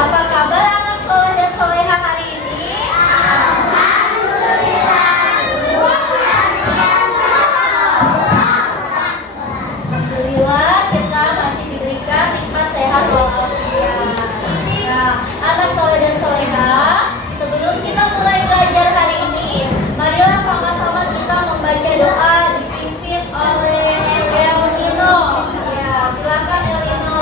Apa kabar anak soleh dan soleha hari ini? Alhamdulillah kita masih diberikan nikmat sehat walafiat. Nah, anak soleh dan soleha, sebelum kita mulai belajar hari ini, marilah sama-sama kita membaca doa dipimpin oleh El Nino. Ya, silakan El Nino.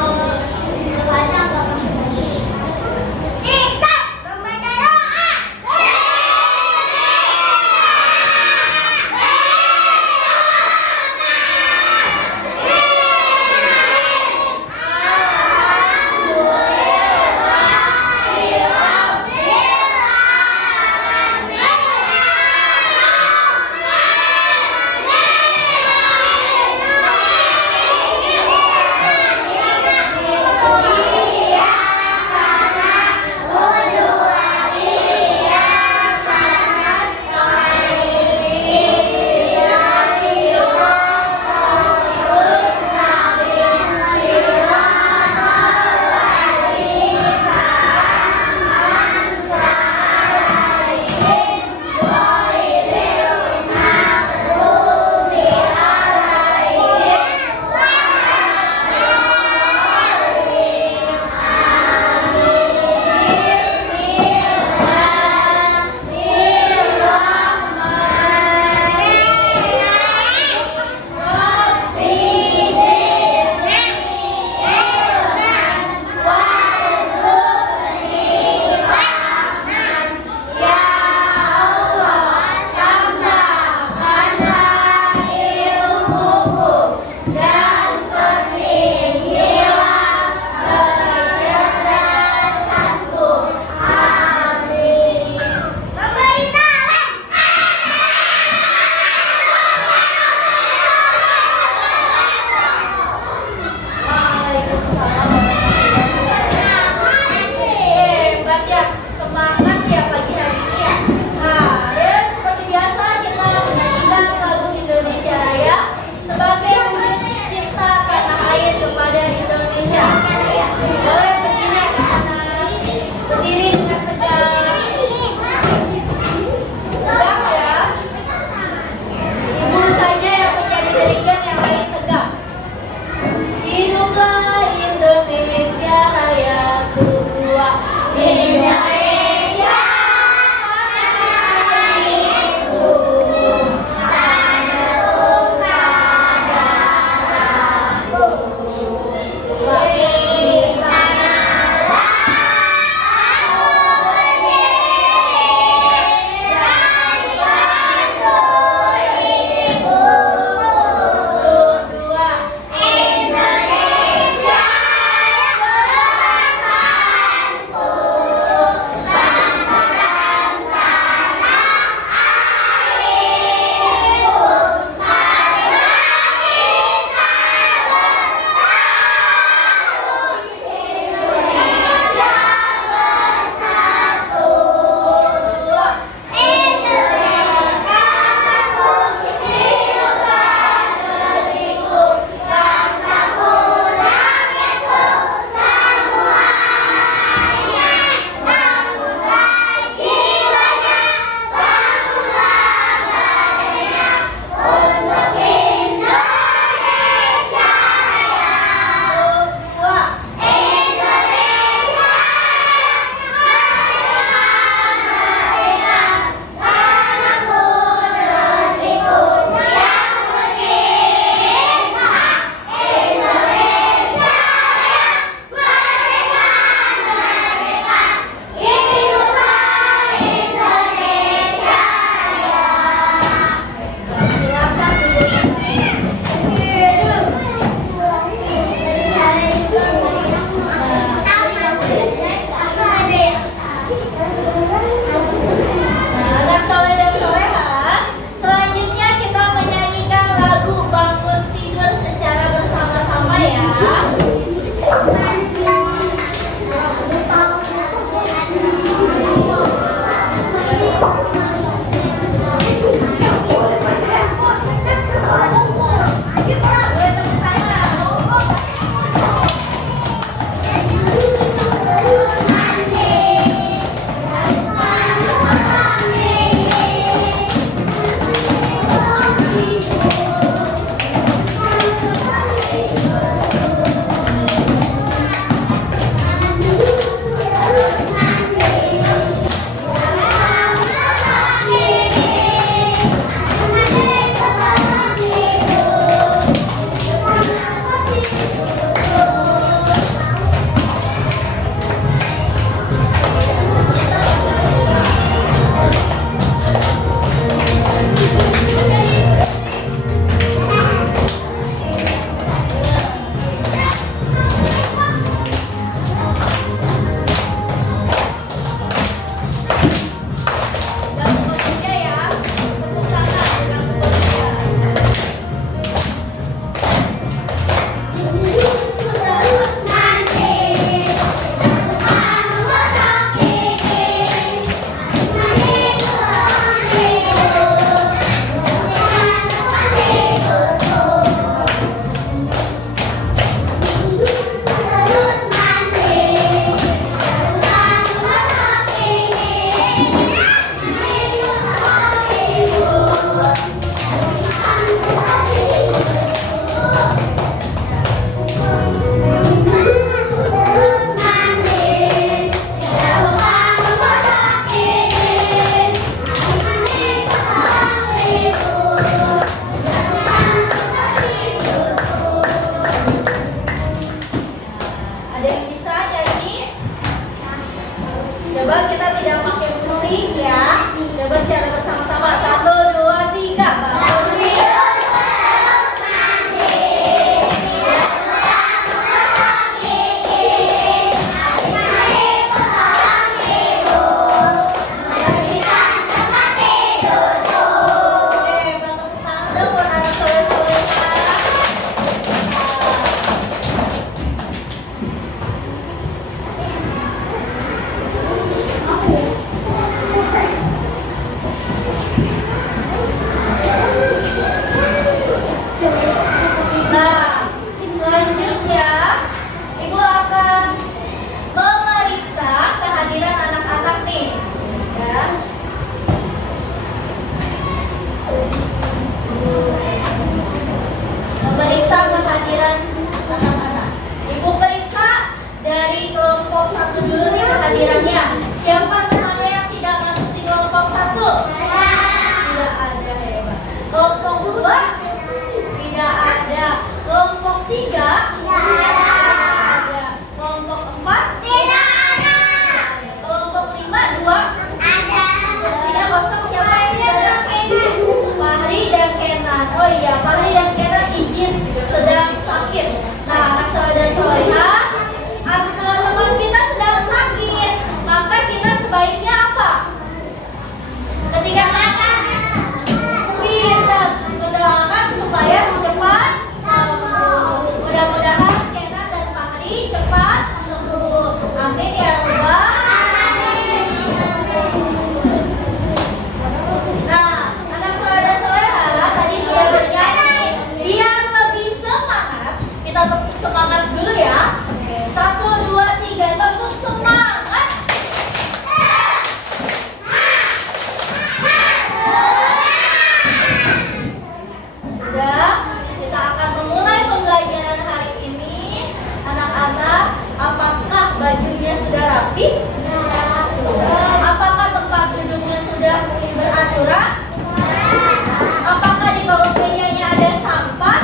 Coba kita tidak pakai musik ya. Coba secara bersama-sama. 1, 2, 3. Bangun tidur sebelum mandi. Potong gigi. Mari potong ibu. Bersihkan tempat tidurku. Oke, bantu tangan dong buat anak soleh-soleha. Nah, selanjutnya Ibu akan memeriksa kehadiran anak-anak nih, ya. Memeriksa kehadiran anak-anak. Ibu periksa dari kelompok 1 dulu nih kehadirannya. Siapa temannya yang tidak masuk di kelompok 1? Tidak ada, hebat. Kelompok 2? Tidak ada. Kelompok 3? Tidak ada. Kelompok 4? Tidak ada. Kelompok 5, 2? Ada. Kursinya kosong, siapa yang tidak ada? Fahri dan Kenan. Oh iya, Fahri dan Kenan izin sedang sakit. Nah, anak soleh dan soleha, teman kita sedang sakit, maka kita sebaiknya apa? Ketika kita mendoakan supaya cepat sembuh. Mudah-mudahan Kenan dan Fahri cepat sembuh. Amin ya Rabbal alamin. Nah, anak soleh dan soleha tadi sudah bernyanyi. Biar lebih semangat, kita tepuk semangat dulu ya. 1, 2, 3, tepuk semangat. Sudah, kita akan memulai pembelajaran hari ini. Anak-anak, apakah bajunya sudah rapi? Sudah. Apakah tempat duduknya sudah beraturan? Apakah di kolong mejanya ada sampah?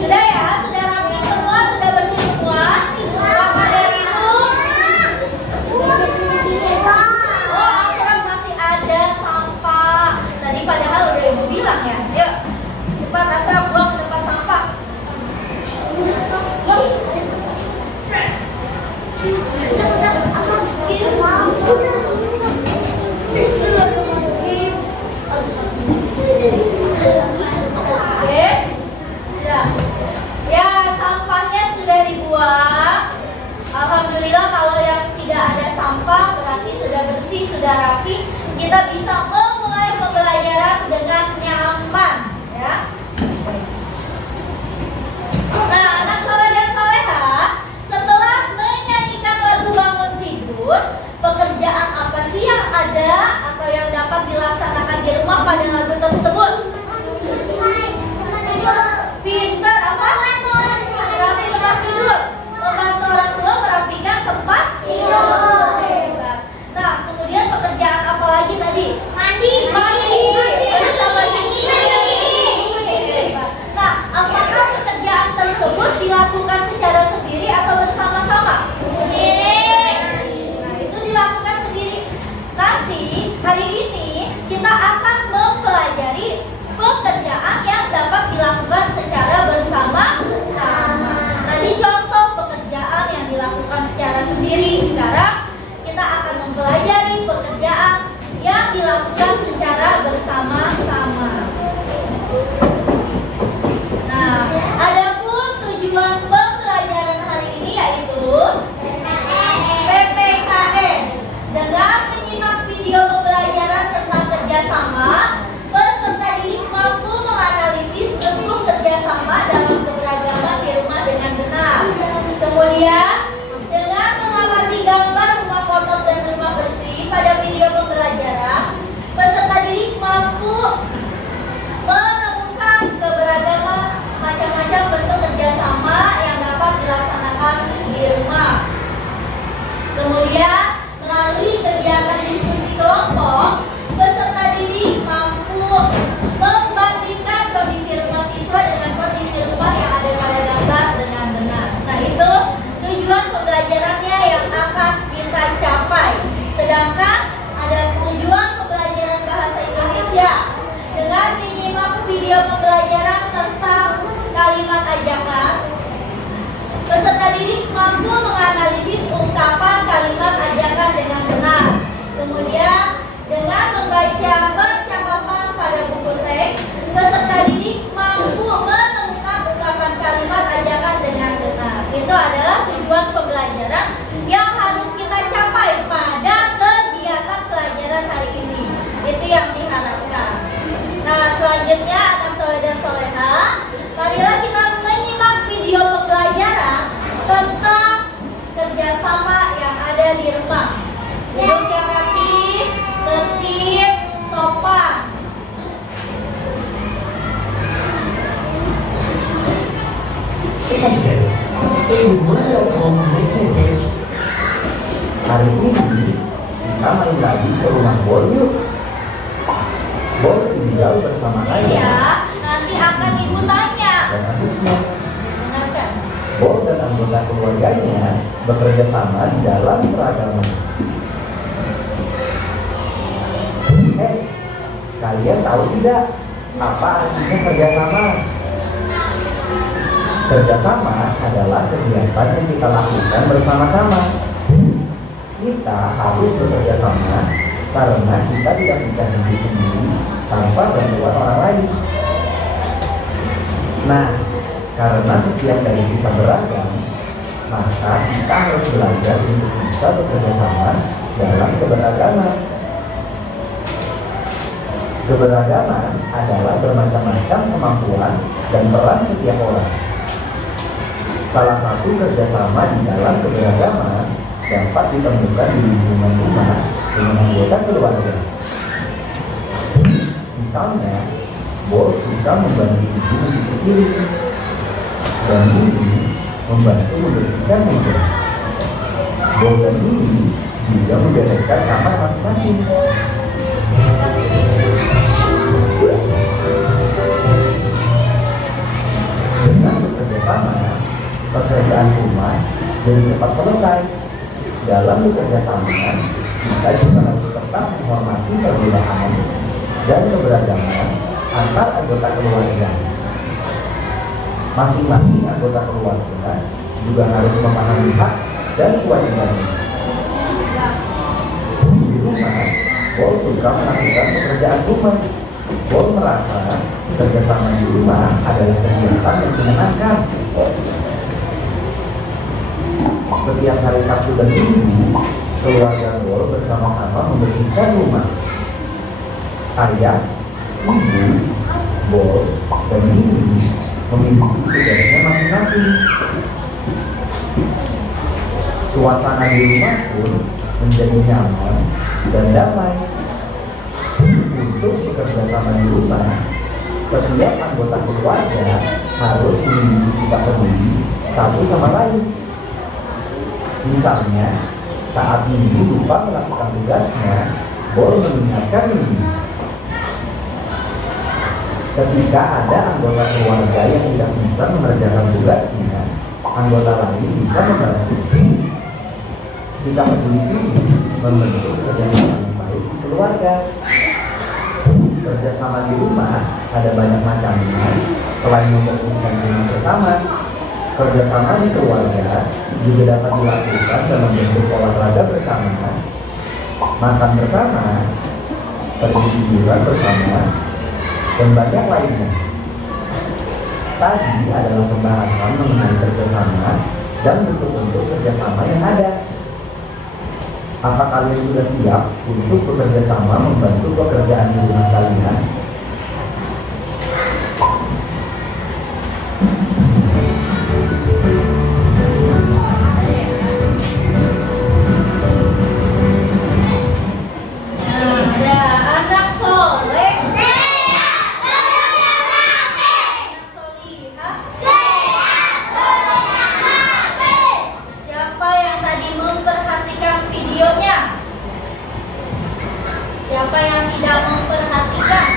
Sudah ya, sudah rapi semua, sudah bersih semua. Maka dari itu, oh Asraf masih ada sampah. Tadi padahal udah ibu bilang ya. Yuk, cepat Asraf buang ke tempat sampah. Oke, sudah. Ya, sampahnya sudah dibuang. Alhamdulillah, kalau yang tidak ada sampah berarti sudah bersih, sudah rapi. Kita bisa memulai pembelajaran dengan nyaman, ya. Nah, anak soleh dan soleha, setelah menyanyikan lagu bangun tidur, pekerjaan apa sih yang ada atau yang dapat dilaksanakan di rumah pada lagu tersebut? Pintar apa? Rapi tempat tidur. Membantu orang tua merapikan tempat tidur. Hebat. Nah, kemudian pekerjaan apa lagi tadi? Mandi. Bersama hebat. Nah, apakah pekerjaan tersebut dilakukan secara sendiri atau bersama-sama? Sendiri. Nah, itu dilakukan sendiri. Nanti hari ini kita akan mempelajari pekerjaan yang dapat dilakukan secara bersama-sama. Tadi contoh pekerjaan yang dilakukan secara sendiri. Sekarang kita akan mempelajari pekerjaan yang dilakukan secara bersama-sama. Nah, adapun tujuan pembelajaran hari ini yaitu PPKN. Dengan menyimak video pembelajaran tentang kerjasama, peserta didik mampu menganalisis bentuk kerjasama dalam keberagaman di rumah dengan benar. Kemudian, dengan mengamati gambar rumah kotor dan rumah bersih pada video pembelajaran, peserta didik mampu menemukan keberagaman macam-macam bentuk kerjasama yang dapat dilaksanakan di rumah. Kemudian, melalui kegiatan diskusi kelompok, peserta didik mampu membandingkan kondisi rumah siswa dengan kondisi rumah yang ada pada gambar dengan kalimat ajakan dengan benar. Kemudian dengan membaca percakapan pada buku teks, peserta didik mampu menemukan ungkapan kalimat ajakan dengan benar. Itu adalah tujuan pembelajaran yang harus kita capai pada kegiatan pelajaran hari ini. Itu yang diharapkan. Nah, selanjutnya anak soleh dan soleha, marilah kita menyimak video pembelajaran tentang kerjasama yang ada di rumah. Duduk yang rapi, tertib, sopan. Hari ini kita main lagi ke rumah Bol yuk. Bol tinggal bersama ayah. Iya, nanti akan ibu tanya. Dan adiknya. Dengarkan. Bol dan anggota keluarganya bekerja sama di dalam seragam. Kalian tahu tidak apa artinya kerjasama? Kerjasama adalah kegiatan yang kita lakukan bersama-sama. Kita harus bekerja sama karena kita tidak bisa hidup sendiri tanpa bantuan orang lain. Nah, karena setiap dari kita beragam, maka kita harus belajar untuk bisa bekerja sama dalam keberagaman. Keberagaman adalah bermacam-macam kemampuan dan peran setiap orang. Salah satu kerjasama di dalam keberagaman dapat ditemukan di lingkungan rumah dengan anggota keluarga. Misalnya, Bol suka membantu ibu mencuci piring, dan Mimi membantu membersihkan meja. Bol dan Mimi juga membereskan kamar masing-masing. Dengan bekerja sama, pekerjaan rumah jadi cepat selesai. Dalam bekerja sama, kita juga harus tetap menghormati perbedaan dan keberagaman antar anggota keluarga. Masing-masing anggota keluarga juga harus memahami hak dan kewajibannya. Di rumah, Bol suka melakukan pekerjaan rumah. Bol merasa kerjasama di rumah adalah kegiatan yang menyenangkan. Setiap hari Sabtu dan Minggu, keluarga Bol bersama-sama membersihkan rumah. Ayah, ibu, Bol, dan Mimi memiliki tugasnya masing-masing. Suasana di rumah pun menjadi nyaman dan damai. Untuk bekerja sama di rumah, setiap anggota keluarga harus memiliki sikap peduli satu sama lain. Misalnya, saat Mimi lupa melakukan tugasnya, Bol mengingatkan Mimi. Ketika ada anggota keluarga yang tidak bisa mengerjakan tugasnya, anggota lain bisa membantu. Sikap peduli ini membentuk kerjasama yang baik di keluarga. Kerjasama di rumah ada banyak macamnya. Selain membersihkan rumah bersama, kerjasama di keluarga juga dapat dilakukan dalam bentuk olahraga bersama, makan bersama, pergi liburan bersama, dan banyak lainnya. Tadi adalah pembahasan mengenai kerjasama dan bentuk-bentuk kerjasama yang ada. Apa kalian sudah siap untuk bekerja sama membantu pekerjaan di rumah kalian? Ada anak soleh, siapa yang tadi memperhatikan videonya? Siapa yang tidak memperhatikan?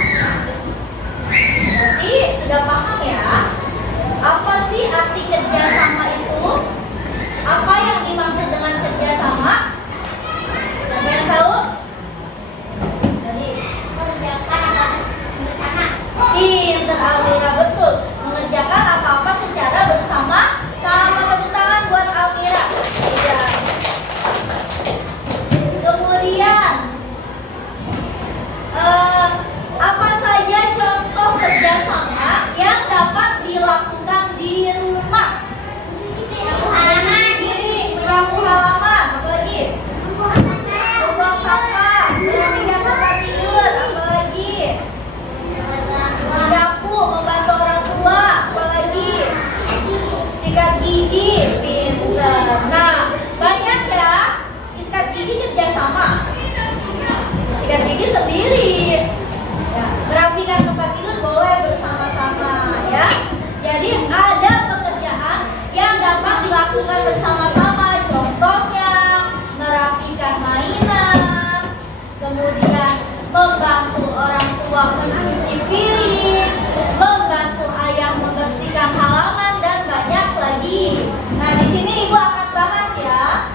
tua mencuci piring, membantu ayah membersihkan halaman dan banyak lagi. Nah, di sini ibu akan bahas ya.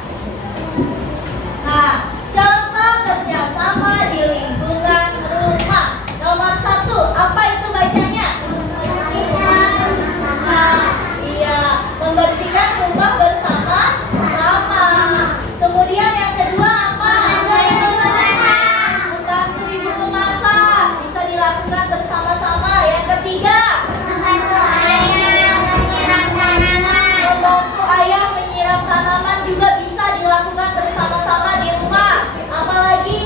Nah, contoh kerjasama di lingkungan rumah. Nomor 1, apa itu bacanya? Nah, iya, membersihkan rumah bersama-sama. Kemudian yang kedua apa? Membantu ibu memasak, bisa dilakukan bersama-sama. Yang ketiga, membantu ayah menyiram tanaman juga bisa dilakukan bersama-sama di rumah. Apalagi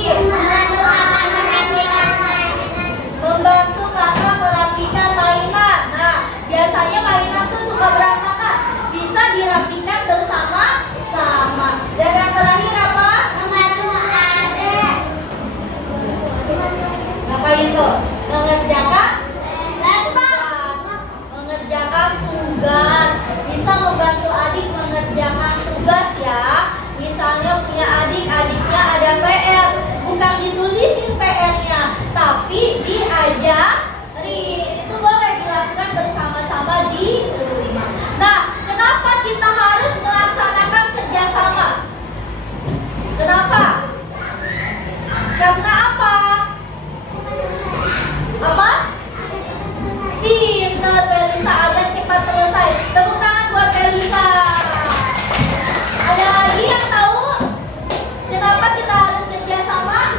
membantu kakak merapikan mainan. Nah, biasanya mainan tuh suka berantakan, bisa dirapikan bersama-sama. Dan yang terakhir apa? Membantu adik. Ngapain tuh? Mengerjakan tugas. Bisa membantu adik mengerjakan tugas ya. Misalnya punya adik-adiknya ada PR, bukan ditulisin PR-nya, tapi diajarin. Itu boleh dilakukan bersama-sama di rumah. Nah, kenapa kita harus melaksanakan kerjasama? Kenapa? Karena apa? Apa? Pinter Felisa, agar cepat selesai. Tepuk tangan buat Felisa. Ada lagi yang tahu kenapa kita harus kerjasama?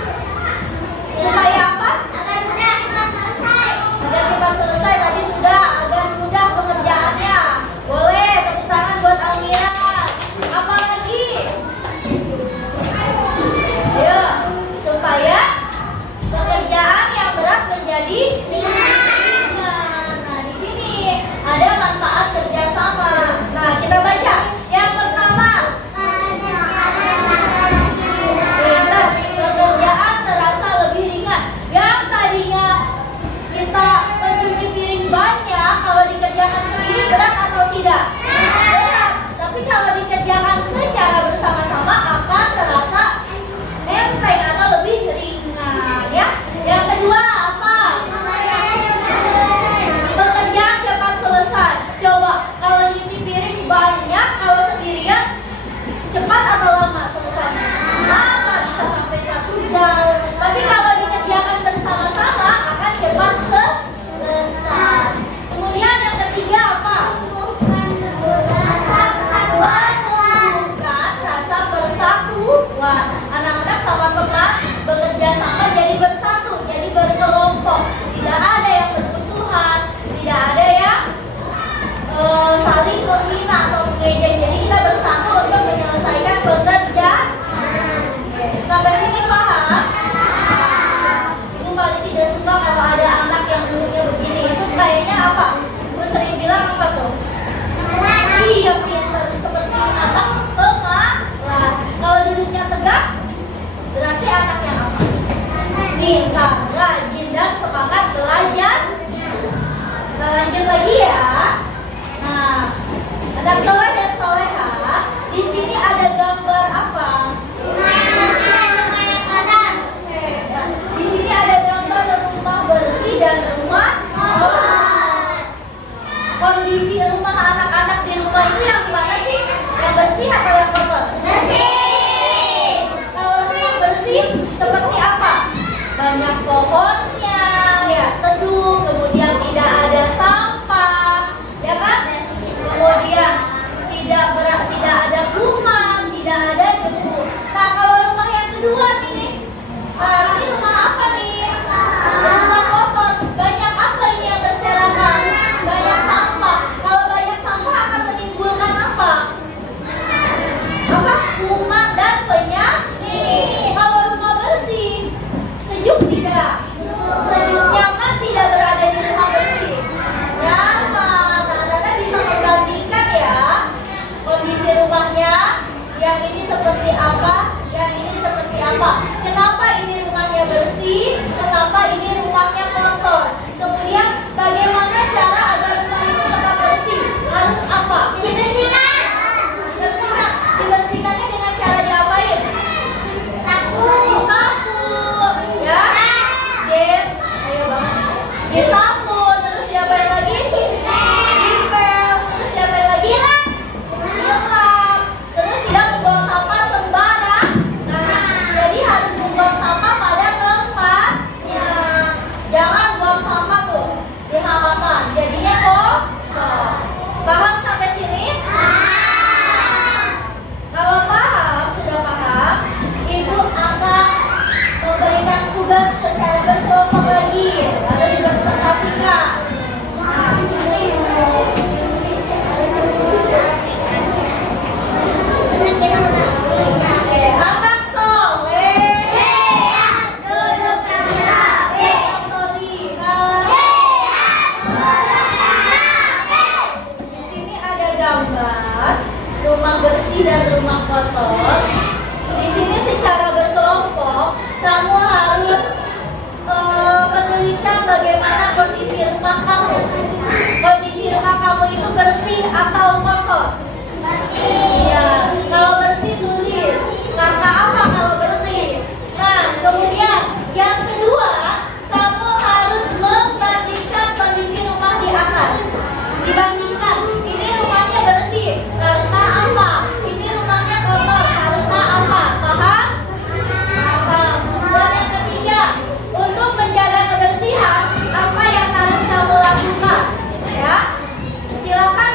Supaya apa? Agar mudah cepat selesai. Agar cepat selesai, tadi sudah. Agar mudah pekerjaannya. Boleh, tepuk tangan buat Almira. Apa lagi? Ayo, supaya pekerjaan yang berat menjadi ringan. Nah, di sini ada manfaat kerjasama. Nah, kita baca. Yang pertama, pekerjaan terasa lebih ringan. Yang tadinya kita mencuci piring banyak, kalau dikerjakan sendiri berat atau tidak? Berat. Tapi kalau dikerjakan secara bersama-sama akan terasa enteng atau lebih ringan ya. Yang kedua apa? Pekerjaan cepat selesai. Coba kalau nyuci piring banyak, kalau sendirian cepat atau lama selesainya? Lama, bisa sampai 1 jam. Tapi kalau dikerjakan bersama-sama akan cepat selesai. Kemudian yang ketiga apa? Menumbuhkan rasa persatuan. Anak-anak sama teman bekerja sama jadi bersatu, jadi berkelompok. Tidak ada yang bermusuhan, tidak ada yang saling menghina atau mengejek. Jadi kita bersatu untuk menyelesaikan pekerjaan. Oke, sampai sini paham? Ibu paling tidak suka kalau ada anak yang duduknya begini. Itu kayaknya apa? Ibu sering bilang apa tuh? Iya, pintar. Seperti anak pemalas. Kalau duduknya tegak, berarti anak yang apa? Pintar, rajin, dan semangat belajar. Kita lanjut lagi ya. Nah, anak soleh dan soleha. Di sini ada gambar apa? Di sini ada gambar rumah bersih dan rumah kotor. Kondisi rumah anak-anak di rumah itu yang mana sih? Yang bersih atau yang kotor? Bersih. Kalau yang bersih seperti apa? Banyak pohonnya, ya, teduh, kemudian tidak ada sampah, ya kan? Kemudian gambar rumah bersih dan rumah kotor. Di sini secara berkelompok kamu harus menuliskan bagaimana kondisi rumah kamu. Kondisi rumah kamu itu bersih atau kotor? Bersih. Iya. Kalau bersih tulis. Kata apa kalau bersih? Nah, kemudian yang kedua, kamu harus membandingkan kondisi rumah di atas. Dibandingkan, ini rumahnya bersih karena apa? Ini rumahnya kotor karena apa? Paham? Paham. Dan yang ketiga, untuk menjaga kebersihan, apa yang harus kamu lakukan? Ya, silakan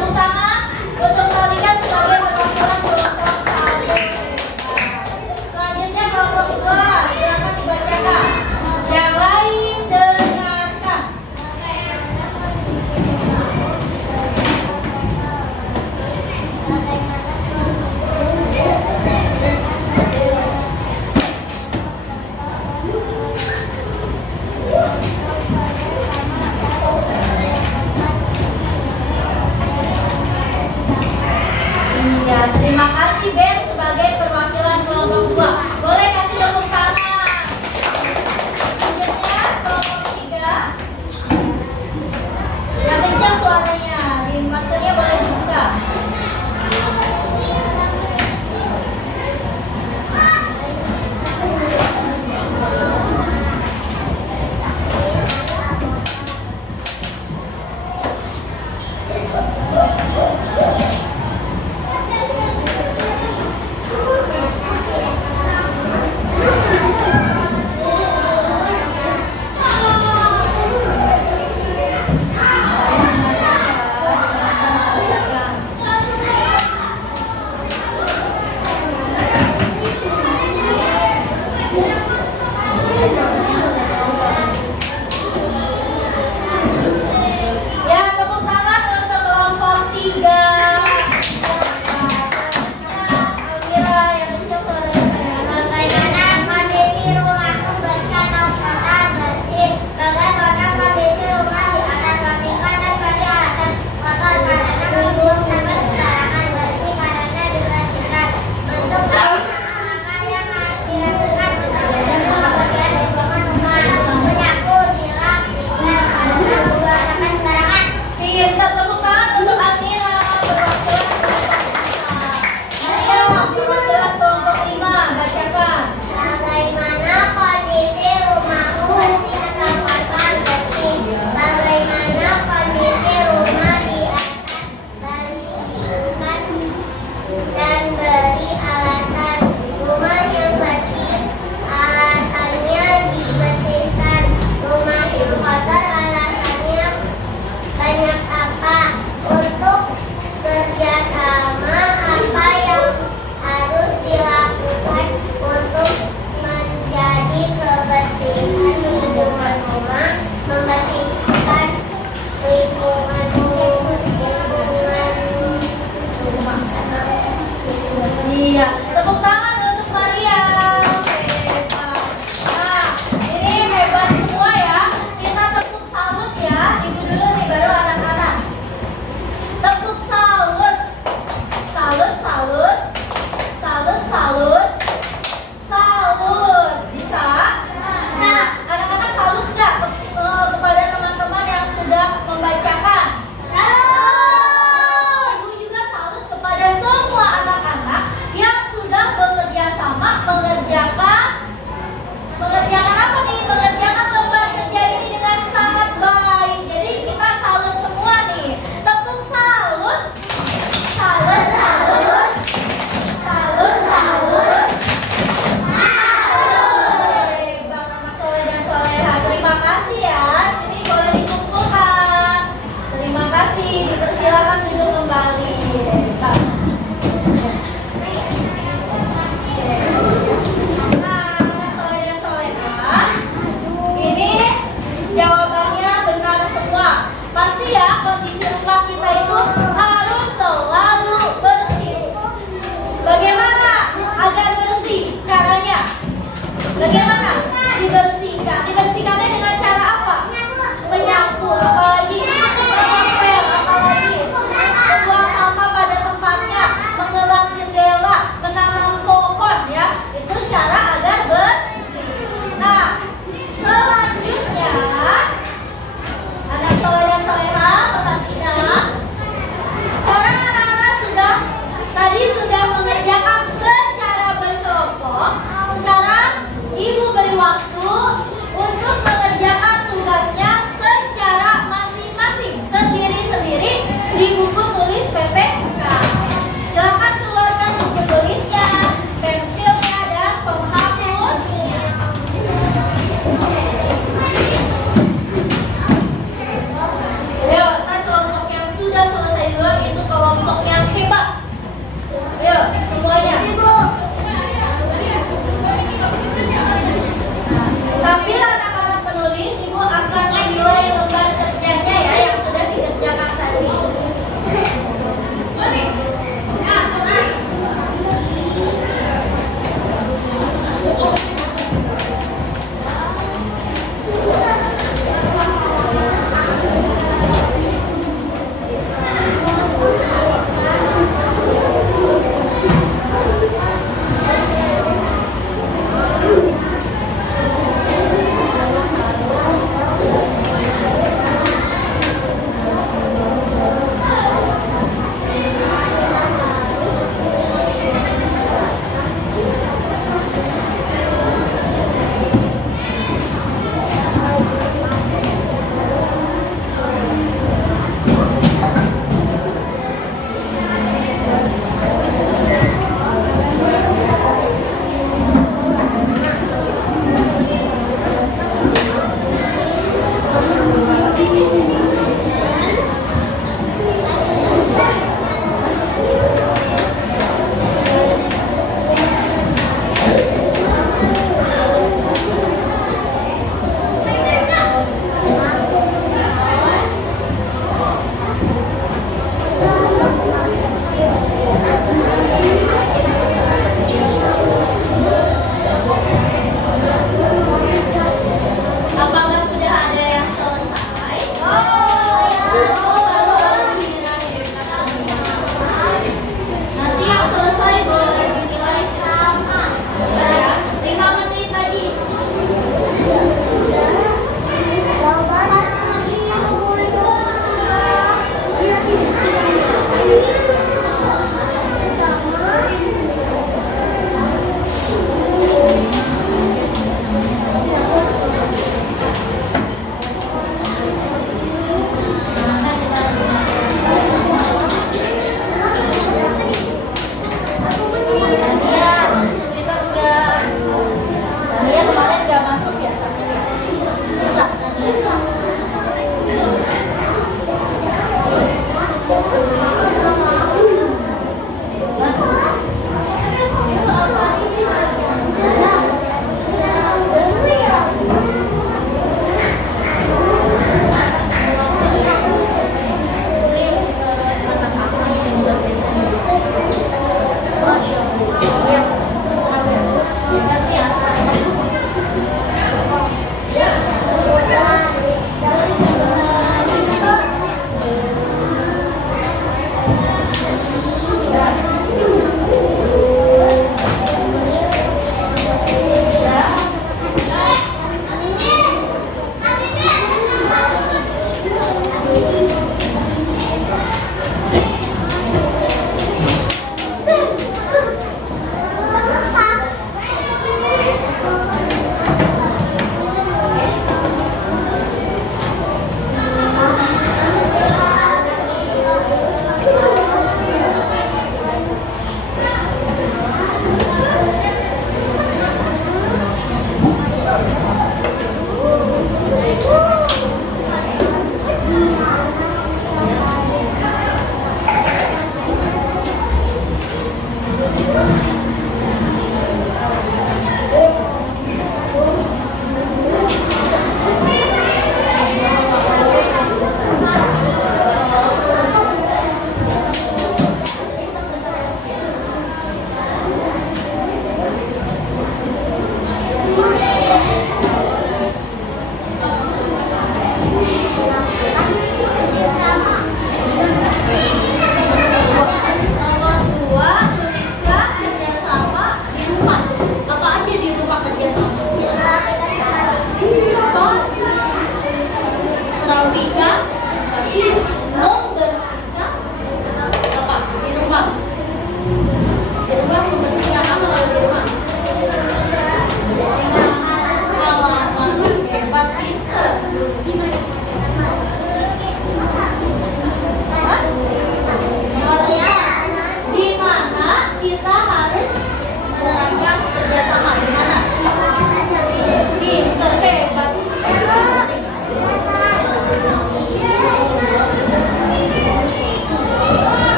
tepuk tangan untuk kalian sebagai perwakilan kelompok 1. Selanjutnya kelompok 2, silakan dibacakan. Yang lain dengarkan. Iya, terima kasih Ben sebagai perwakilan kelompok 2. Boleh kasih tepuk tangan. Selanjutnya kelompok 3. Yang kencang suaranya, di maskernya boleh dibuka.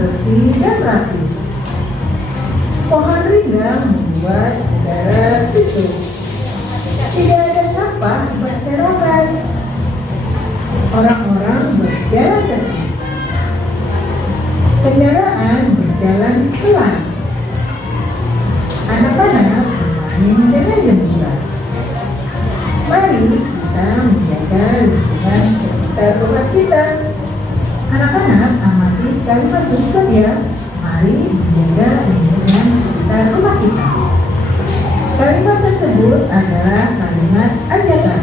bersih dan rapi. Pohon rindang membuat udara sejuk. Tidak ada sampah berserakan. Orang-orang berjalan kaki. Kendaraan berjalan pelan. Anak-anak bermain dengan gembira. Mari kita menjaga lingkungan sekitar rumah kita. Anak-anak amati kalimat berikut ya. Mari menjaga lingkungan sekitar rumah kita. Kalimat tersebut adalah kalimat ajakan.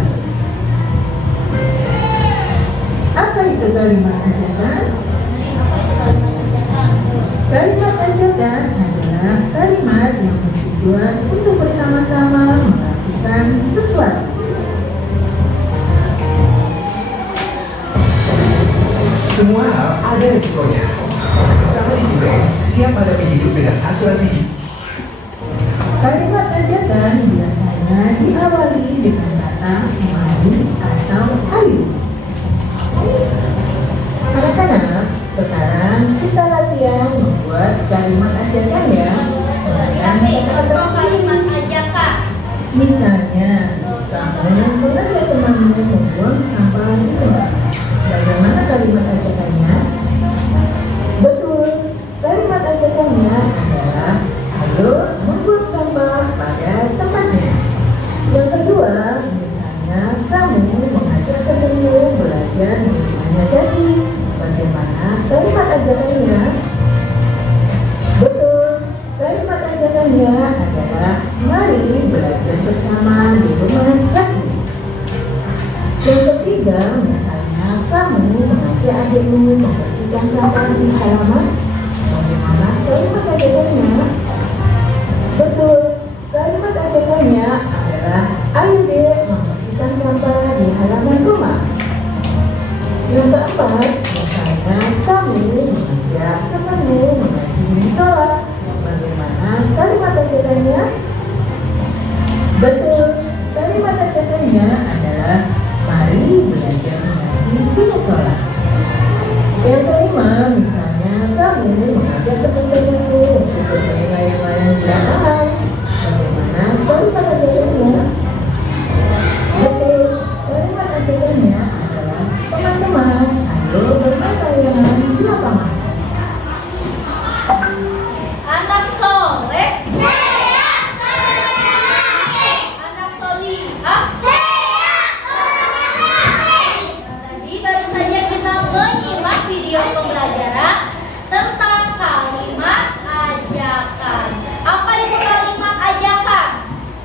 Apa itu kalimat ajakan? Kalimat ajakan adalah kalimat yang bertujuan untuk bersama-sama melakukan sesuatu. Semua hal ada risikonya. Sama juga, siap hadapi hidup dengan asuransi jiwa. Kalimat ajakan biasanya diawali dengan kata mari atau ayo. Anak-anak, sekarang kita latihan membuat kalimat ajakan ya. Tapi contoh kalimat ajakan. Misalnya, kamu mengajak temanmu membuang sampah di tempat. Bagaimana kalimat ajakannya? Betul, kalimat ajakannya adalah ayo membuang sampah pada tempatnya. Yang kedua, misalnya kamu mengajak temanmu belajar bagaimana jadi. Bagaimana kalimat ajakannya? Betul, kalimat ajakannya adalah mari belajar bersama di rumah lagi. Yang ketiga, misalnya kamu mengajak adikmu membersihkan sampah di halaman. Bagaimana kalimat ajakannya? Betul, kalimat ajakannya adalah ayo dek membersihkan sampah di halaman rumah. Yang keempat, misalnya kamu mengajak temanmu mengaji sholat. Bagaimana kalimat ajakannya? Betul, kalimat ajakannya adalah mari belajar mengaji di musola. Yang kelima, misalnya kamu mengajak teman-temanmu untuk bermain layang-layang di lapangan. Bagaimana kalimat ajakannya? Betul, kalimat ajakannya adalah teman-teman, ayo bermain layangan di lapangan. Anak soleh. Anak solihah. Tadi baru saja kita menyimak video pembelajaran tentang kalimat ajakan. Apa itu kalimat ajakan?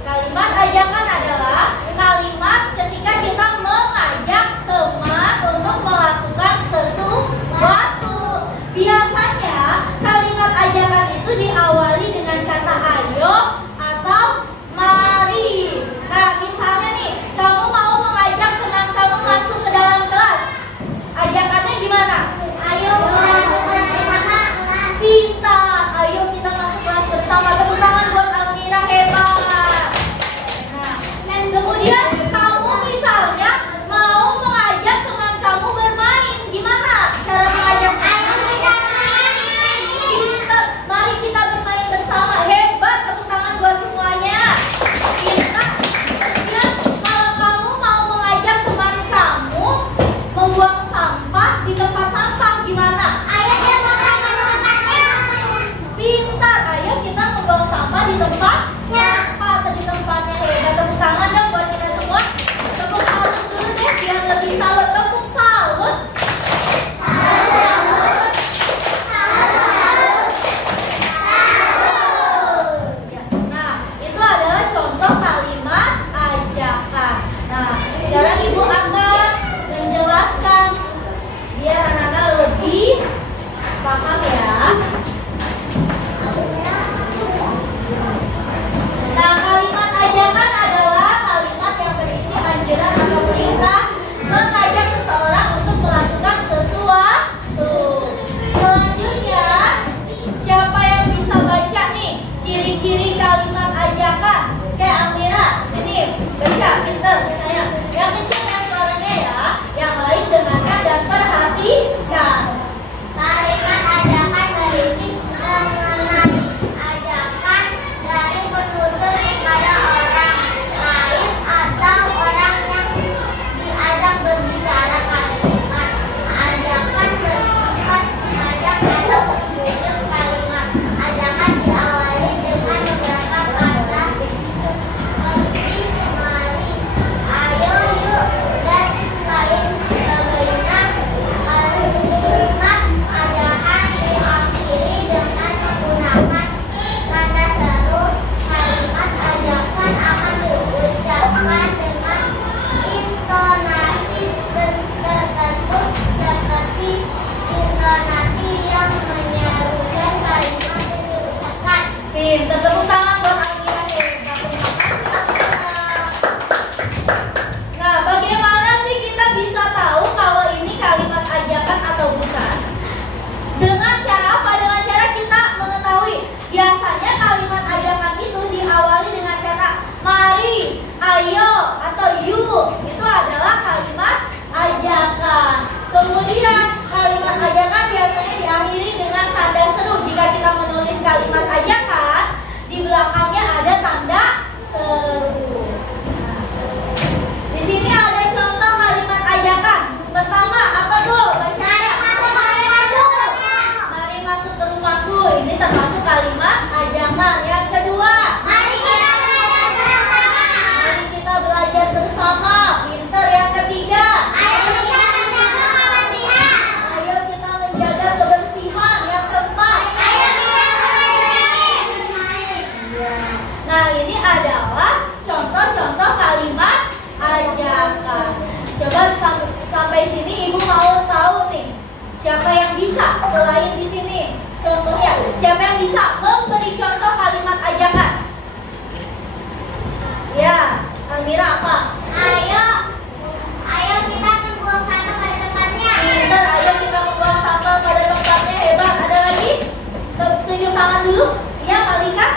Kalimat ajakan adalah kalimat ketika kita mengajak teman untuk melakukan sesuatu. Biasanya kalimat ajakan itu diawali dengan kata ayo atau mari. Nah, misalnya nih, kamu mau mengajak teman kamu masuk ke dalam kelas. Ajakannya gimana? Ayo bersama. Pintar. Ayo kita masuk kelas bersama. Tepuk tangan buat Almira, hebat. Nah, dan kemudian kamu misalnya mau mengajak teman kamu bermain. Gimana cara mengajaknya? Mari kita bermain ini termasuk kalimat ajangan. Yang kedua, Mari kita belajar bersama. mari kita belajar bersama. Pinter. Yang ketiga, Ayo kita menjaga kebersihan. ayo kita menjaga kebersihan. Yang keempat, Ayo kita bermain. ya. Nah, ini adalah contoh-contoh kalimat ajakan. Coba sampai sini ibu mau tahu nih, siapa yang bisa selain di sini? Contohnya, siapa yang bisa memberi contoh kalimat ajakan? Ya, Almira apa? Ayo kita membuang sampah pada tempatnya. Pinter, ayo kita membuang sampah pada tempatnya. Hebat. Ada lagi? Tunjuk tangan dulu. Ya, Malika.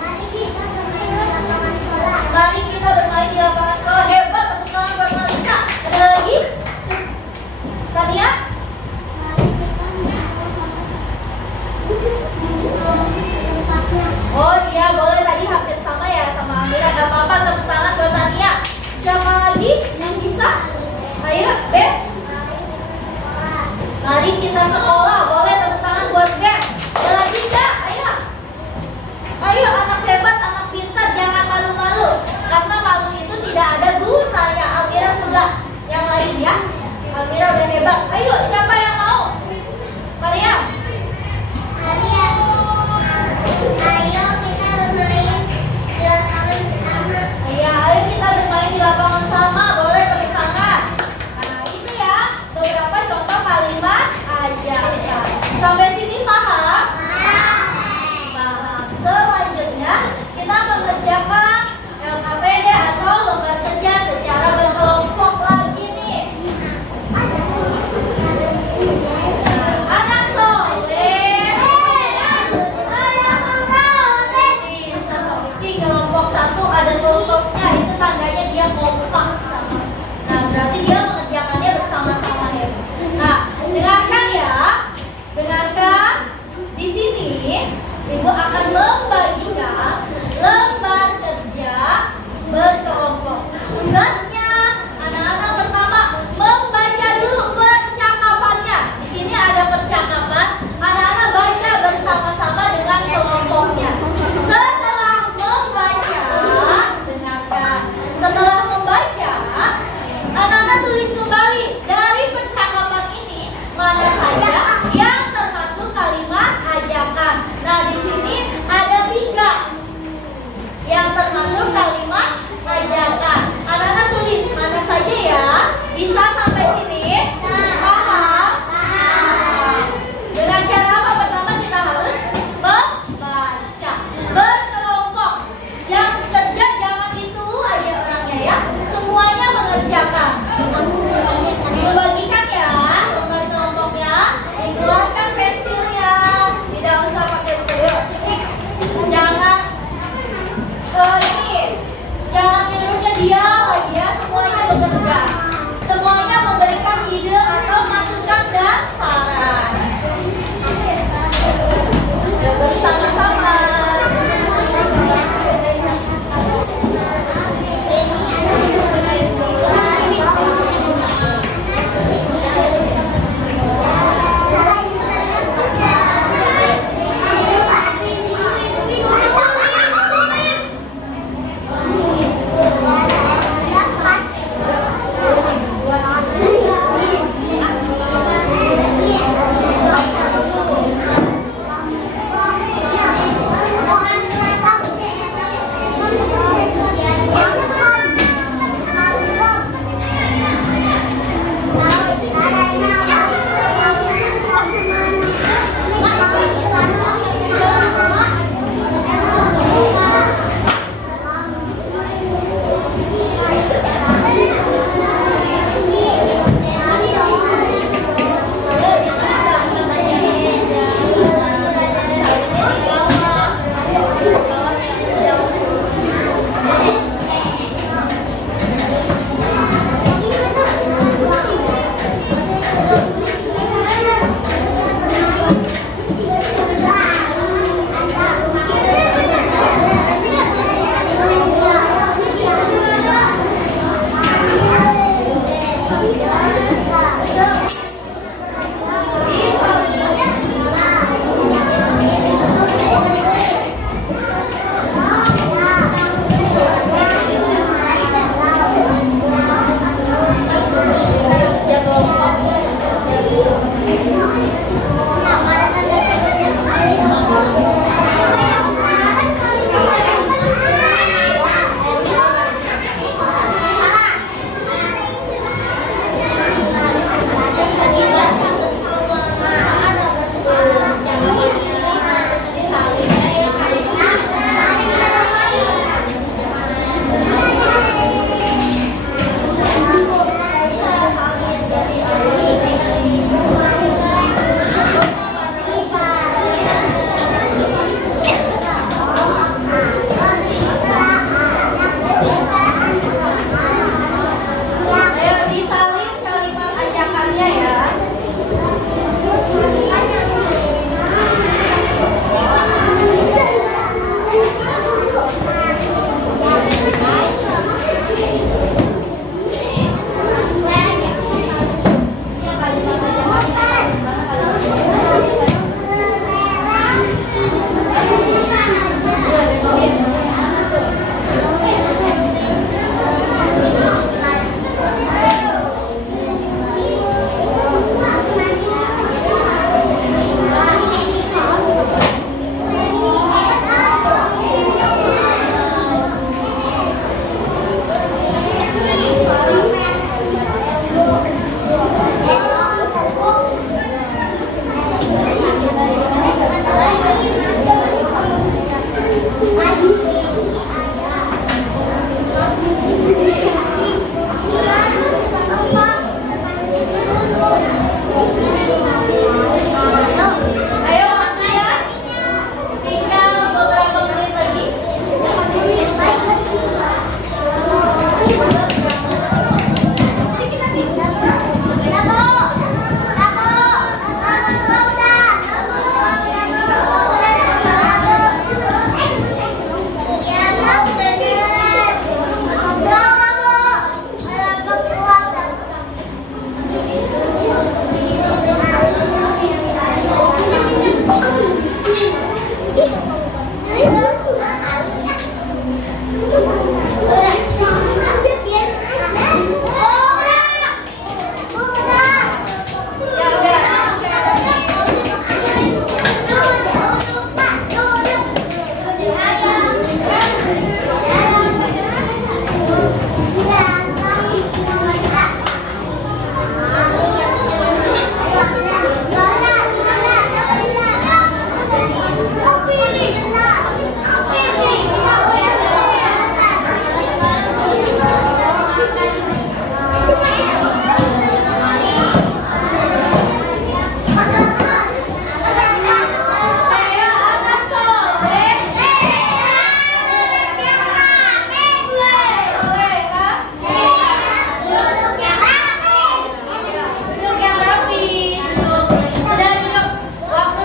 Mari kita bermain di lapangan sekolah. Mari kita bermain di lapangan sekolah. Hebat, tepuk tangan buat Malika. Ada lagi? Tania? Oh iya, boleh, tadi hampir sama ya sama Amira. Gak apa-apa, tepuk tangan buat Tania. Siapa lagi yang bisa? Ayo, Beb. Mari kita sekolah. Boleh, tepuk tangan buat Beb. Ada lagi enggak? Ayo. Ayo, anak hebat, anak pintar, jangan malu-malu. Karena malu itu tidak ada gunanya. Amira sudah. Yang lain ya. Amira udah hebat. Ayo, siapa yang mau? Mariam. Mari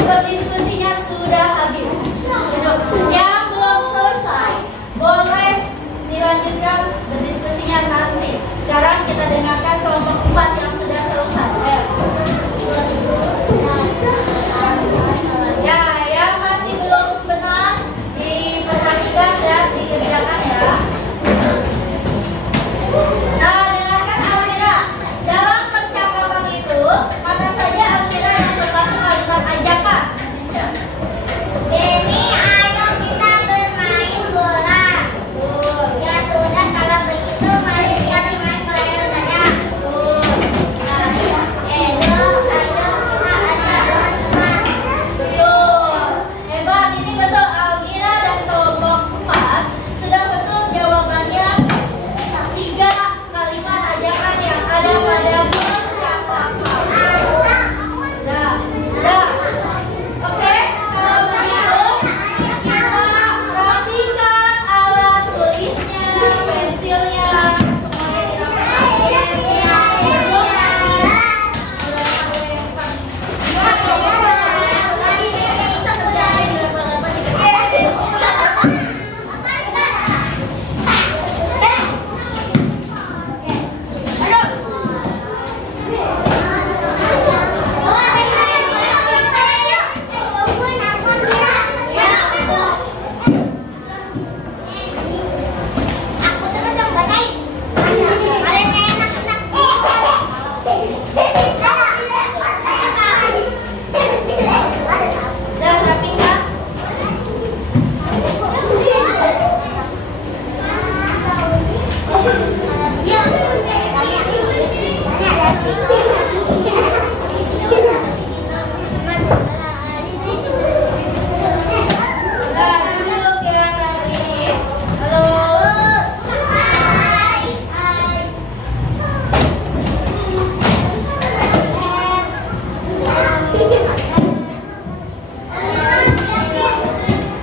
berdiskusinya sudah habis. Yang belum selesai boleh dilanjutkan berdiskusinya nanti. Sekarang kita dengarkan kelompok 4 yang sudah selesai. Ya, yang masih belum benar diperhatikan dan dikerjakan ya. Nah, dengarkan Almira. Dalam percakapan itu, mana saja Almira yang termasuk kalimat ajakan? Denny, ayo kita bermain bola. Ya sudah, kalau begitu mari kita main bola saja. Edo, ayo kita ada teman. Betul. Hebat, ini betul. Almira dan kelompok 4 sudah betul jawabannya 3 kalimat ajakan yang ada pada percakapan. Dah. Oke, kalau begitu kita rapikan alat tulisnya, pensilnya, semuanya dirapikan. Betul kan? Aku terus yang baik. Kalian enak-enak. Dah rapikan. Dah duduk yang rapi. Halo.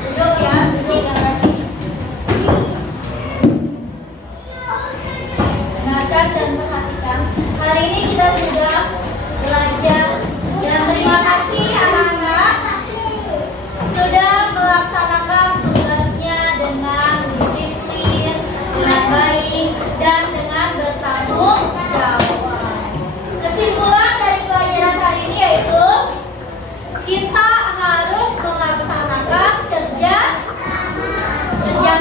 Duduk yang rapi. Dengarkan dan perhatikan. Hari ini kita sudah belajar dan terima kasih anak-anak sudah melaksanakan tugasnya dengan disiplin, dengan baik, dan dengan bertanggung jawab. Kesimpulan dari pelajaran hari ini yaitu kita harus melaksanakan kerja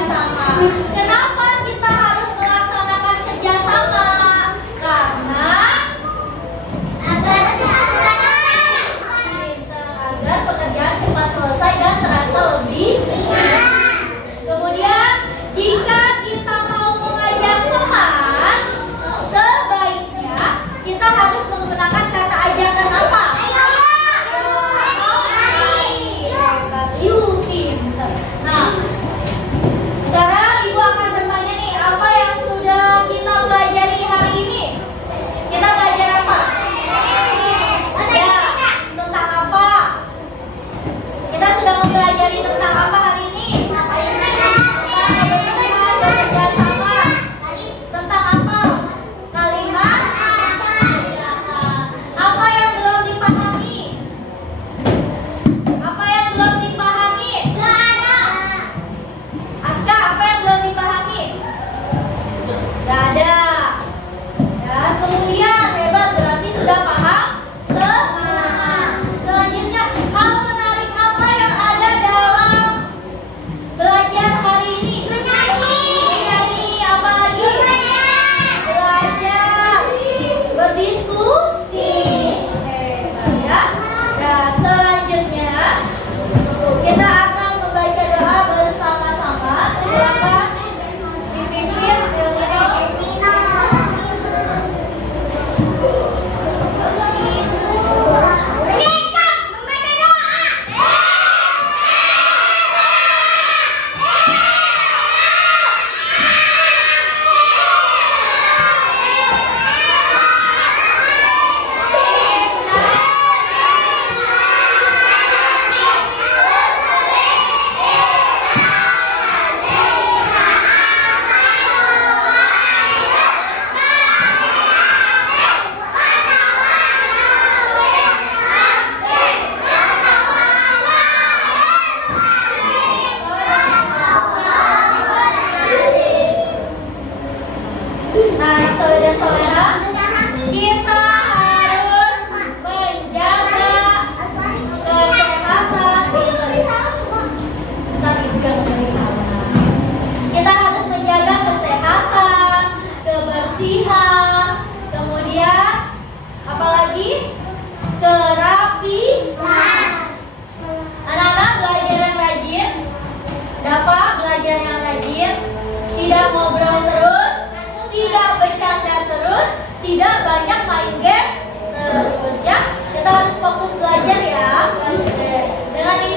sama. Kenapa kita harus melaksanakan kerja sama? Karena agar pekerjaan cepat selesai dan terasa lebih. Kemudian jika kita mau mengajak teman, sebaiknya kita harus menggunakan kata ajakan apa? Yuk, pinter. Nah, sekarang Ibu akan bertanya nih, apa yang sudah kita pelajari hari ini? Kita belajar apa? Ya, tentang apa? Kita sudah mempelajari tentang apa hari ini? Tentang kebersamaan, bekerja sama. Tentang apa? Kalimat? Ya. Apa yang belum dipahami? Apa yang belum dipahami? Aska, apa yang belum dipahami? Gak ada. Ya, kemudian hebat, berarti sudah paham semua. Selanjutnya, hal menarik apa yang ada dalam Siapa belajar yang rajin, tidak ngobrol terus, tidak bercanda terus, tidak banyak main game terus ya. Kita harus fokus belajar ya. Oke. Dengan ini